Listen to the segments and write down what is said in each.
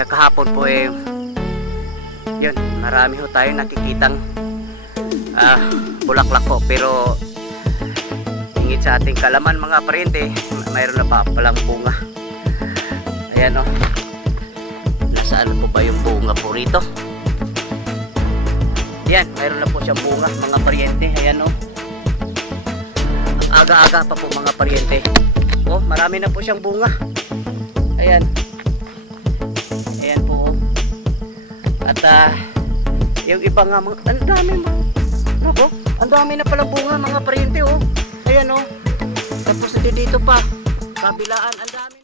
Kaya kahapon po yun, marami ho tayo nakikitang bulaklak po, pero hingit sa ating kalaman mga paryente, mayroon na pa palang bunga. Ayan o, nasaan po ba yung bunga po rito? Yan, mayroon na po siyang bunga mga paryente. Ayan o, aga-aga pa po mga paryente. Oh, marami na po siyang bunga. Ayan, ayan po. At yung iba nga mga, ang dami mo. Nako, ang dami na pala bunga mga paryente oh. Ayan oh. Tapos dito pa, kabilaan, ang dami.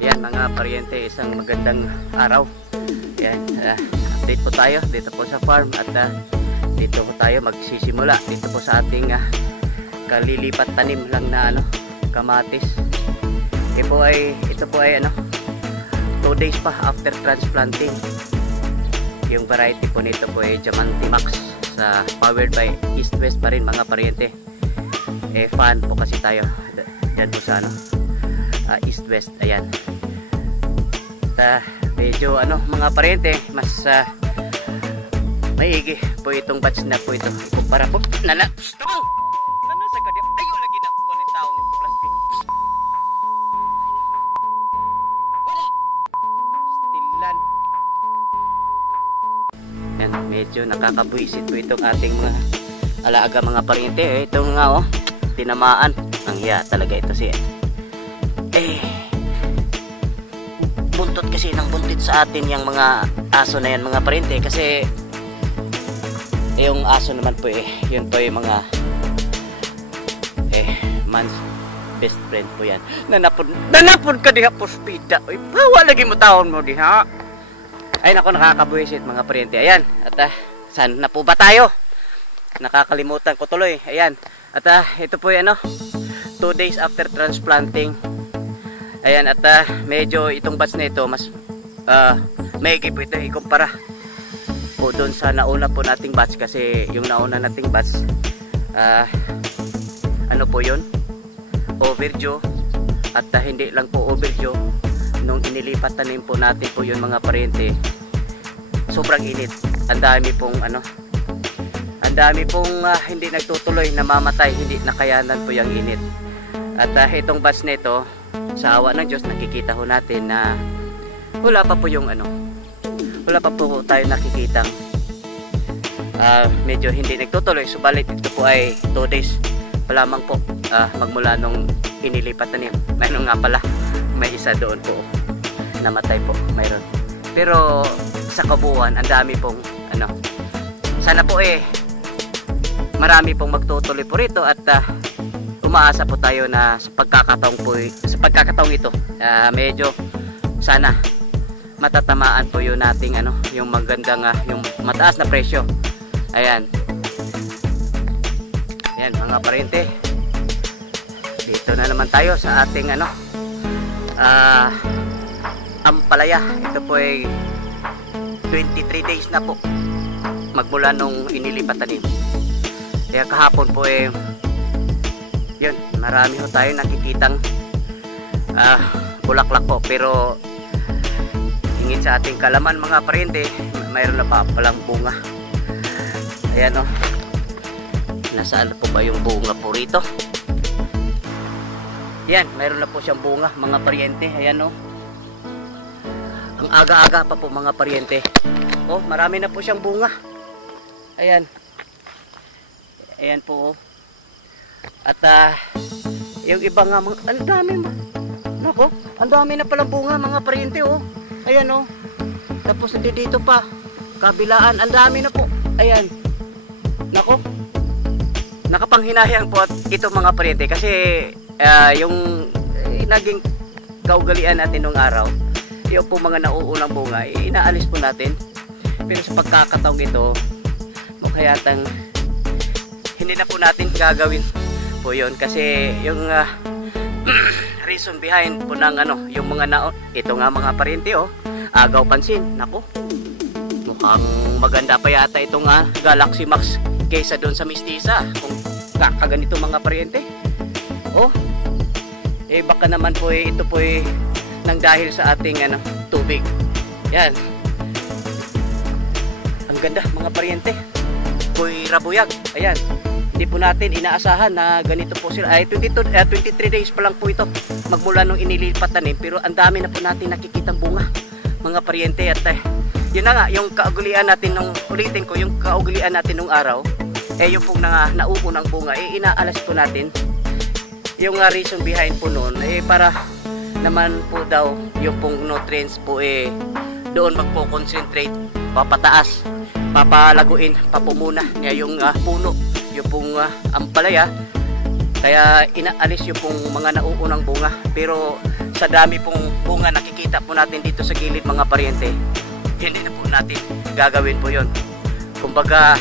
Yan mga paryente, isang magandang araw. Yan, update po tayo dito po sa farm at dito po tayo magsisimula dito po sa ating kalilipat tanim lang na kamatis. Ito po ay 2 days pa after transplanting. Yung variety po nito po ay Diamante Max, sa powered by East West pa rin mga paryente. Fan po kasi tayo dyan po sa East West. Ayan, medyo mga paryente, mas maigi po itong batch na po ito para po sa kadya. Ayo lagi na po ni taong plastic. Wala stilan. Yan, medyo nakakabuisit po itong ating mga alaga mga paryente. Ito nga tinamaan. Ang hiya talaga ito siya. Buntot kasi ng buntit sa atin yung mga aso na yan mga paryente, kasi yung aso naman po yun po yung mga man's best friend po yan. Nanapod ka diha puspita. Bawa lagi mo taon mo diha. Ay nako, nakakabuisit mga paryente. Ayan, at saan na po ba tayo? Nakakalimutan ko tuloy. Ayan, at ito po yan 2 days after transplanting. Ayan, at medyo itong batch na ito mas maigi po ito ikumpara po doon sa nauna po nating batch, kasi yung nauna nating batch ano po yun, overdue. At hindi lang po overdue, nung inilipat tanim po natin po yun mga paryente, sobrang init. Ang dami pong hindi nagtutuloy, namamatay, hindi nakayanan po yung init. At itong batch na ito, sa awa ng Diyos, nakikita ho natin na wala pa po wala pa po tayo nakikitang medyo hindi nagtutuloy. Subalit ito po ay 2 days pa lamang po magmula nung inilipat tanim. Mayroon nga pala, may isa doon po namatay po, mayroon. Pero sa kabuuan, ang dami pong sana po marami pong magtutuloy po rito, at umaasa po tayo na sa pagkakataong ito medyo sana matatamaan po yun nating yung magandang yung mataas na presyo. Ayan, ayan mga paryente, dito na naman tayo sa ating ampalaya. Ito po ay 23 days na po magmula nung inilipat tanim. Kaya kahapon po yun, marami ho tayo nakikitang bulaklak po, pero hingit sa ating kalaman mga paryente, mayroon na pa palang bunga. Ayan nasaan po ba yung bunga po rito? Yan, mayroon na po siyang bunga mga paryente. Ayan ang aga-aga pa po mga paryente. Marami na po siyang bunga. Ayan, Ayan po. At yung iba nga mga, ang dami. Nako, ang dami na pala bunga mga pariente oh. Ayan oh. Tapos dito pa, kabilaan, ang dami na po. Ayan. Nako. Nakapanghinayang po at ito mga pariente kasi yung naging kaugalian natin nung araw, yung po mga nauunang bunga, inaalis po natin. Pero sa pagkakataong ito, mukha yatang hindi na po natin gagawin po yun kasi yung reason behind po ng yung mga ito nga mga pariente oh, agaw pansin. Nako, mukhang maganda pa yata itong Galaxy Max kaysa doon sa Mistisa kung kakaganito mga pariente oh. Baka naman po ito po nang dahil sa ating tubig. Yan, ang ganda mga pariente, po'y rabuyag. Ayan, hindi po natin inaasahan na ganito po sila. 23 days pa lang po ito magmula nung inilipat tanim, pero ang dami na po natin nakikitang bunga mga pariente. At yun na nga, yung kaugalian natin nung, ulitin ko, yung kaugalian natin nung araw, yung pong nauunang bunga, inaalas po natin. Yung reason behind po noon, para naman po daw yung pong nutrients po doon magpo-concentrate, papataas, papalaguin, papumuna niya yung puno, yung pong ampalaya. Kaya inaalis yung pong mga nauunang bunga. Pero sa dami pong bunga nakikita po natin dito sa gilid mga pariente, hindi na po natin gagawin po yon. Kumbaga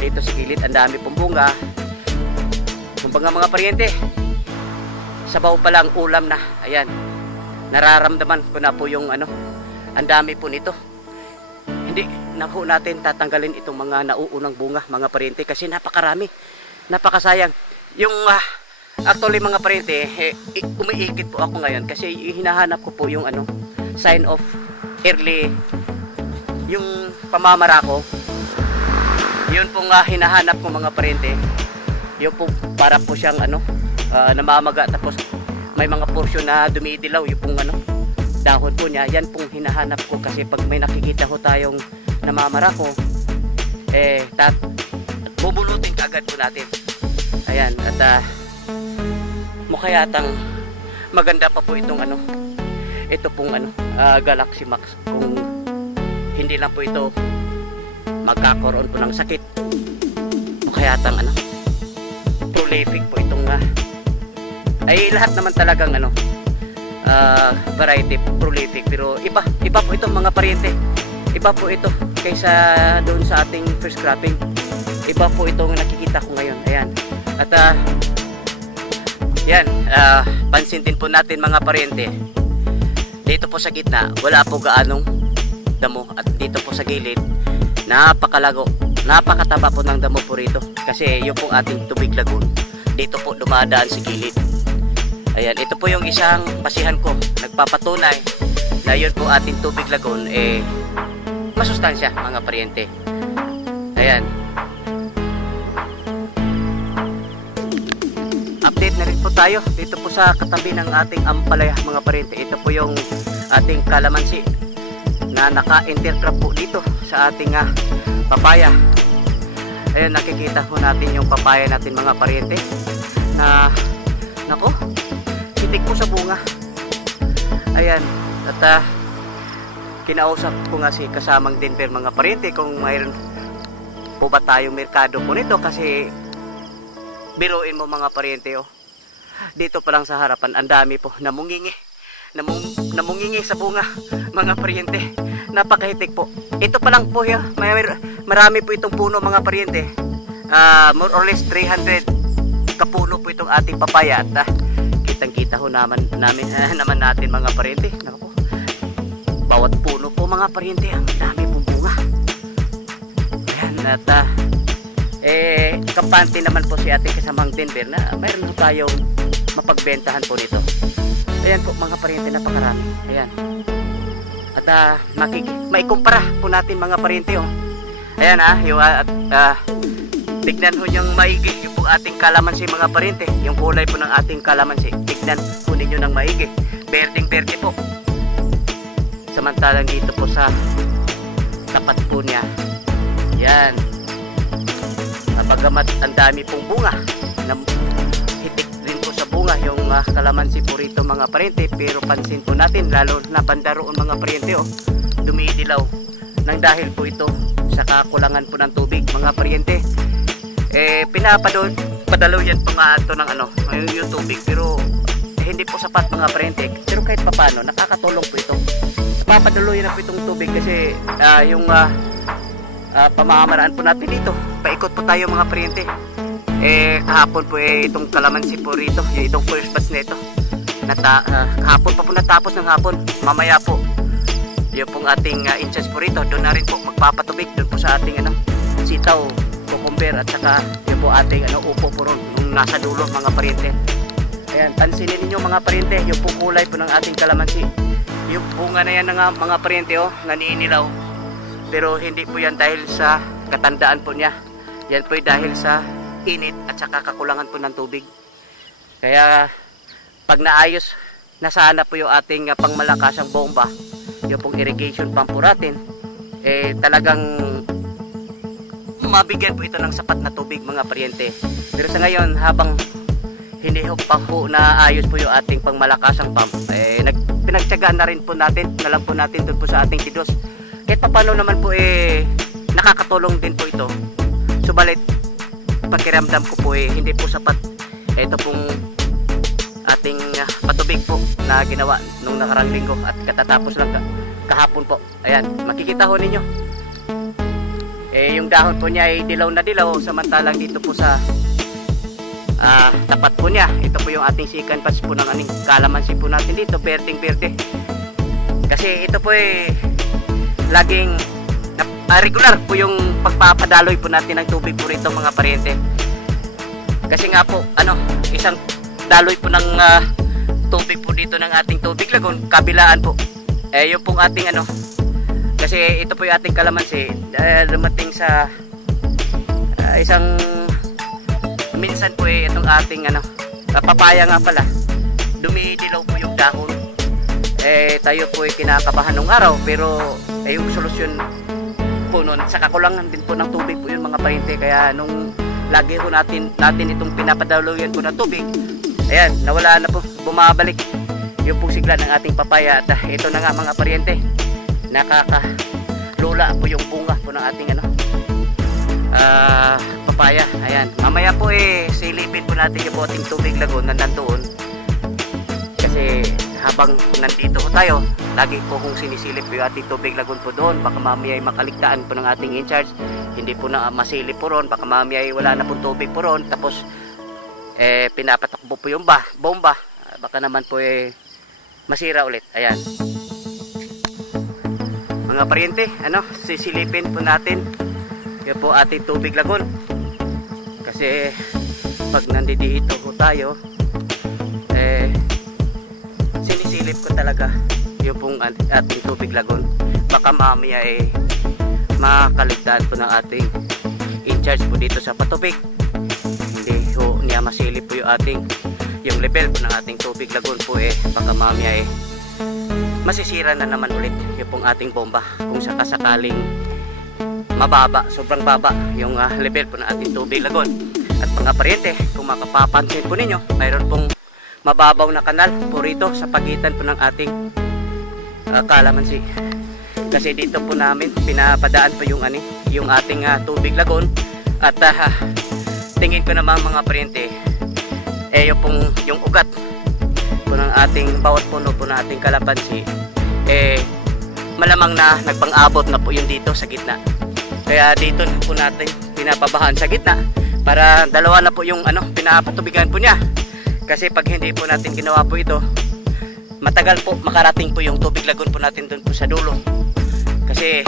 dito sa gilid ang dami pong bunga. Kumbaga mga pariente, sabaw pa lang ulam na. Ayan, nararamdaman ko na po yung ang dami po nito. Hindi na po natin tatanggalin itong mga nauunang bunga mga pariente kasi napakarami, napakasayang. Yung actually mga pariente, umiikit po ako ngayon kasi hinahanap ko po yung sign of early, yung pamamara ko. Yun pong hinahanap ko mga pariente. Yun po para po siyang namamaga, tapos may mga portion na dumidilaw yung pong dahon po niya. Yan pong hinahanap ko kasi pag may nakikita ko tayong namamara ko, bubulutin kaagad po natin. Ayan, at mukha yatang maganda pa po itong ito pong Galaxy Max kung hindi lang po ito magkakaroon po ng sakit. Mukha yatang prolific po itong ay lahat naman talagang variety prolific, pero iba po itong mga pariente. Iba po ito kaysa doon sa ating first cropping. Iba po itong nakikita ko ngayon. Ayan. At yan, pansin din po natin mga pariente, dito po sa gitna wala po gaanong damo, at dito po sa gilid napakalago, napakataba po ng damo po rito kasi yung pong ating tubig lagoon dito po dumadaan sa gilid. Ayan, ito po yung isang basihan ko, nagpapatunay na yun po ating tubig lagoon masustansya mga pariente. Ayan, update na rin po tayo dito po sa katabi ng ating ampalaya mga pariente. Ito po yung ating kalamansi na naka-intercrop po dito sa ating papaya. Ayan, nakikita po natin yung papaya natin mga pariente na nako, titik po sa bunga. Ayan, at kinausap ko nga si kasamang Denver mga pariente kung mayroon po ba tayong merkado po nito kasi biruin mo mga pariente dito pa lang sa harapan ang dami po namungingi sa bunga mga pariente. Napakahitik po. Ito pa lang po marami po itong puno mga pariente. More or less 300 kapuno po itong ating papaya at kitang kita ho naman natin mga pariente. Naku po, bawat puno po mga pariente ang dami pong bunga. Ayan, at kampante naman po si ating kasamang Denver na mayroon po tayong mapagbentahan po nito. Ayan po mga pariente, napakarami. Ayan, at maikumpara po natin mga pariente Ayan yung tignan ho yung maigi yung po ating kalamansi mga pariente, yung kulay po ng ating kalamansi. Tignan po ninyo ng maigi, berdeng berde po. Samantalang dito po sa tapat po niya, yan, Bagamat ang dami pong bunga, hitik din po sa bunga yung kalamansi po rito mga parente, pero pansin po natin lalo na bandaroon mga parente, dumidilaw nang dahil po ito sa kakulangan po ng tubig mga parente. Pinapadalo yan po nga ito ng yung tubig, pero hindi po sapat mga parente, pero kahit papano nakakatulong po ito. Papadaluyan na po itong tubig kasi yung pamamaraan po natin dito, paikot po tayo mga parente. Kahapon po itong kalamansi po rito, itong first batch na ito kahapon pa po natapos ng hapon. Mamaya po yung pong ating in-charge po rito, doon na rin po magpapatubig doon po sa ating sitaw, cucumber, at saka yung po ating upo po ron nung nasa dulo mga parente. Ayan, pansinin ninyo mga parente yung po kulay po ng ating kalamansi. Yung bunga na yan mga parente, naninilaw, pero hindi po yan dahil sa katandaan po niya, yan po dahil sa init at saka kakulangan po ng tubig. Kaya pag naayos na sana po yung ating pangmalakasang bomba, yung pong irrigation pump po natin, talagang mabigyan po ito ng sapat na tubig mga parente. Pero sa ngayon, habang hindi pa po naayos po yung ating pangmalakasang pump, pinagtyagaan na rin po natin, nalang po natin doon po sa ating tidos. Kahit paano naman po nakakatulong din po ito. Subalit pakiramdam ko po hindi po sapat ito pong ating patubig po na ginawa nung nakarang linggo at katatapos lang kahapon po. Ayan, makikita ho ninyo yung dahon po niya ay dilaw na dilaw, samantalang dito po sa tapat po niya, ito po yung ating second batch po ng kalamansi po natin dito, berdeng berde. Kasi ito po laging regular po yung pagpapadaloy po natin ng tubig po rito mga parente. Kasi nga po isang daloy po ng tubig po dito ng ating tubig lagon, kabilaan po yung pong ating kasi ito po yung ating kalamansi, dumating sa isang minsan po itong ating papaya nga pala, dumidilaw po yung dahon. Tayo po kinakabahan ng araw, pero yung solusyon po nun, sa kakulangan din po ng tubig po yun mga parente. Kaya nung lagi po natin itong pinapadaloyan po ng tubig, ayan, nawala na po, bumabalik yung pong sigla ng ating papaya. At ito na nga mga parente, nakakalula po yung bunga po ng ating papaya. Ayan, mamaya po silipin po natin yung boting tubig lagon na nandoon, kasi habang nandito po tayo, lagi po kung sinisilip po yung ating tubig lagon po doon. Baka mamaya ay makaligtaan po ng ating in-charge, hindi po na masilip po ron, baka mamaya ay wala na po tubig po ron, tapos pinapatakbo po yung bomba, baka naman po masira ulit. Ayan mga pariente, sisilipin po natin yun po ating tubig lagon, kasi pag nandito po tayo sinisilip ko talaga yung pong ating tubig lagon. Baka mamaya makaligtaan po ng ating in-charge po dito sa patubig, hindi po niya masilip po yung level po ng ating tubig lagon po, baka mamaya masisira na naman ulit yung pong ating bomba kung sakasakaling mababa, sobrang baba yung level po ng ating tubig lagon. At mga pariente, kung makapapansin po ninyo, mayroon pong mababaw na kanal po rito sa pagitan po ng ating kalamansi. Kasi dito po namin pinapadaan po yung ating tubig lagon. At tingin ko naman mga pariente, yung ugat po ng ating bawat puno po ng ating kalamansi, malamang na nagpang-abot na po yung dito sa gitna. Kaya dito na po natin pinapabahan sa gitna para dalawa na po yung pinapatubigan po niya. Kasi pag hindi po natin ginawa po ito, matagal po makarating po yung tubig lagon po natin doon po sa dulo. Kasi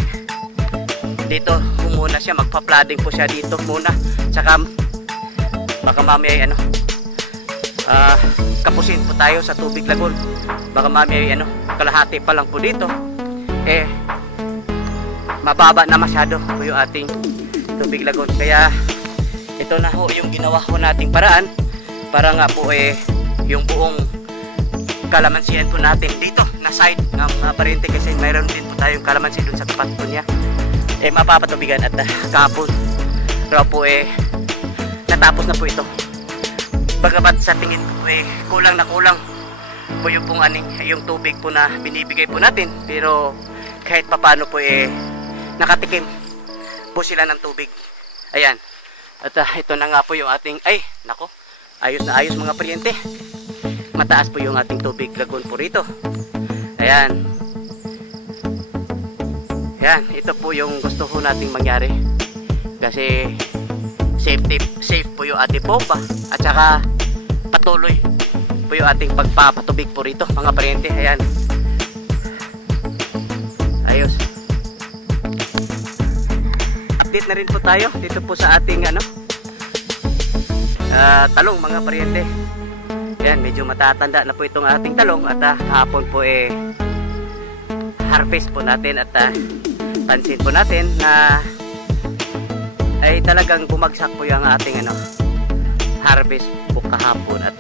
dito muna siya, magpa-flooding po siya dito muna, tsaka baka mamaya kapusin po tayo sa tubig lagon. Baka mamaya kalahati pa lang po dito, mababa na masyado po yung ating tubig lagon. Kaya ito na ho yung ginawa ko nating paraan para nga po yung buong kalamansihan po natin dito na side ng mga pariente, kasi mayroon din po tayong kalamansi dun sa tapat po niya, mapapatubigan. At kahapon raw po natapos na po ito. Bagamat sa tingin ko kulang na kulang po yung pong yung tubig po na binibigay po natin, pero kahit papano po nakatikim po sila ng tubig. Ayan. At ito na nga po yung ating, nako, ayos na ayos mga paryente. Mataas po yung ating tubig lagoon po rito. Ayan. Ayan, ito po yung gusto ko nating mangyari. Kasi safe po yung ating pompa. At saka patuloy po yung ating pagpapatubig po rito mga paryente. Ayan. Ayos. Update na rin po tayo dito po sa ating talong mga paryente. Ayan, medyo matatanda na po itong ating talong. At hapon po harvest po natin. At pansin po natin na ay talagang bumagsak po yung ating harvest po kahapon. At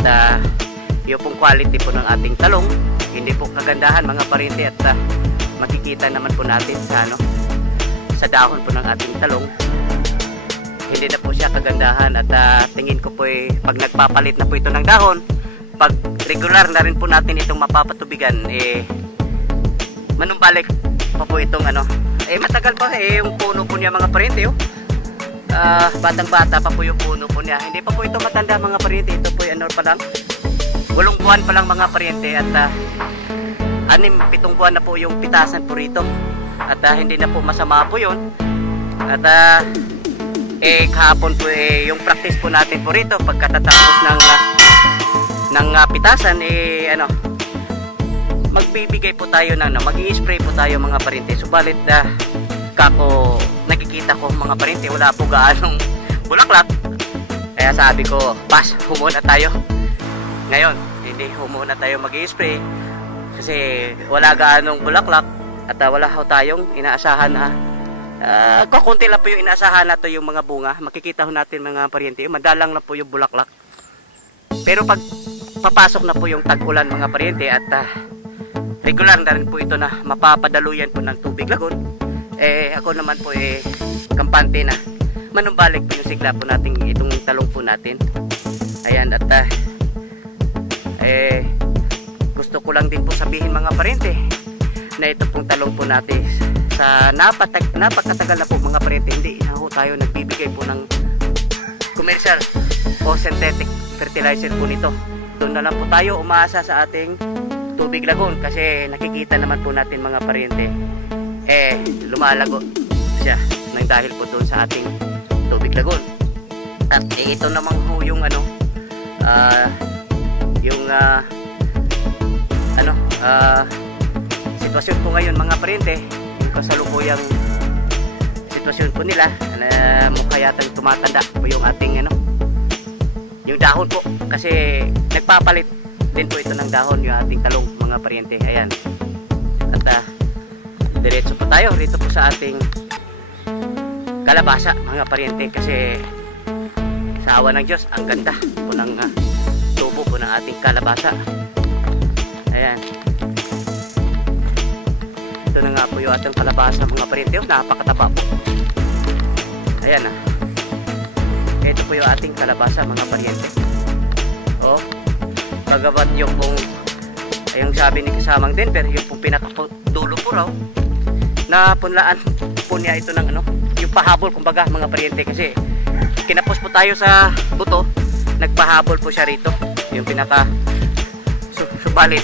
yung pong quality po ng ating talong hindi po kagandahan mga paryente. At makikita naman po natin sa dahon po ng ating talong, hindi na po siya kagandahan. At tingin ko po pag nagpapalit na po ito ng dahon, pag regular na rin po natin itong mapapatubigan, manumbalik pa po itong matagal pa yung puno po niya mga paryente. Batang bata pa po yung puno po niya, hindi pa po ito matanda mga paryente. Ito po pa lang, 8 buwan pa lang mga paryente. At 6-7 buwan na po yung pitasan po rito. At hindi na po masama po yun. At kahapon po yung practice po natin po rito, pagkatatapos ng pitasan magbibigay po tayo mag-i-spray po tayo mga paryente. Subalit kako nakikita ko mga paryente, wala po gaanong bulaklak. Kaya sabi ko, pass, humuna tayo ngayon. Hindi humuna tayo mag-i-spray kasi wala gaanong bulaklak. At wala ho tayong inaasahan na kukunti lang po yung inaasahan nato yung mga bunga. Makikita ho natin mga paryente, madalang na po yung bulaklak. Pero pag papasok na po yung tag-ulan mga paryente, at regular na rin po ito na mapapadaluyan po ng tubig lagon, ako naman po kampante na manumbalik po yung sigla po natin itong talong po natin. Ayan. At gusto ko lang din po sabihin mga paryente na ito pong talong po natin sa napakatagal na po mga paryente, hindi na ho tayo nagbibigay po ng commercial o synthetic fertilizer po nito. Doon na lang po tayo umaasa sa ating tubig lagon, kasi nakikita naman po natin mga paryente lumalago siya nang dahil po doon sa ating tubig lagon. At ito naman po yung sitwasyon po ngayon mga paryente, yung kasalukuyang sitwasyon po nila na mukha yatang tumatanda po yung ating yung dahon po, kasi nagpapalit din po ito ng dahon yung ating talong mga paryente. Ayan. At diretso po tayo rito po sa ating kalabasa mga paryente, kasi sa awa ng Diyos ang ganda po ng tubo po ng ating kalabasa. Ayan. Ito na nga po yung ating kalabasa mga paryente. Napakataba po. Ayan . Ito po yung ating kalabasa mga paryente. Bagamat yung pong yung sabi ni kasamang Denver, yung pong pinakadulo po raw na punlaan po niya ito ng yung pahabol kumbaga mga paryente, kasi kinapos po tayo sa buto, nagpahabol po siya rito yung pinaka subalit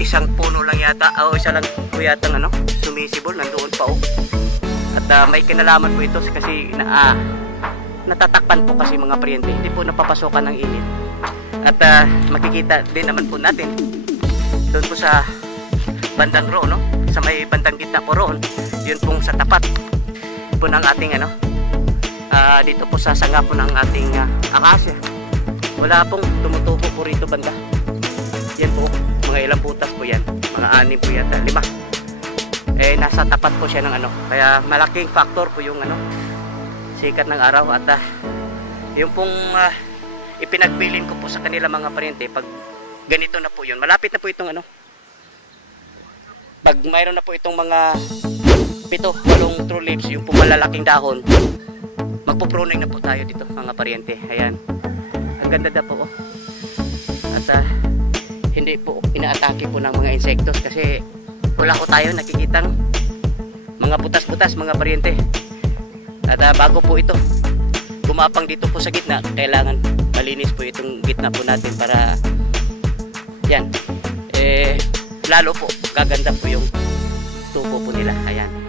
isang puno lang yata o isa lang po yata sumisibol nandoon pa . At may kinalaman po ito kasi natatakpan po kasi mga paryente, hindi po napapasokan ng init. At makikita din naman po natin doon po sa bandang roon, sa may bandang gitna po roon, yun pong sa tapat po ng ating dito po sa sanga po ng ating akasya, wala pong tumutubo po rito banda. Yan po, mga ilang butas po yan, mga 6 po yata, 5. Nasa tapat po siya ng kaya malaking factor po yung sikat ng araw. At yung pong ipinagbilin ko po sa kanila mga paryente, pag ganito na po yun, malapit na po itong pag mayroon na po itong mga 7-8 true leaves, yung po malalaking dahon, magpo-pruning na po tayo dito mga paryente. Ayan. Ang ganda na po. At hindi po inaatake po ng mga insektos kasi wala ko tayo nakikitang mga butas-butas mga paryente. At bago po ito gumapang dito po sa gitna, kailangan malinis po itong gitna po natin para yan lalo po gaganda po yung tubo po nila. Ayan.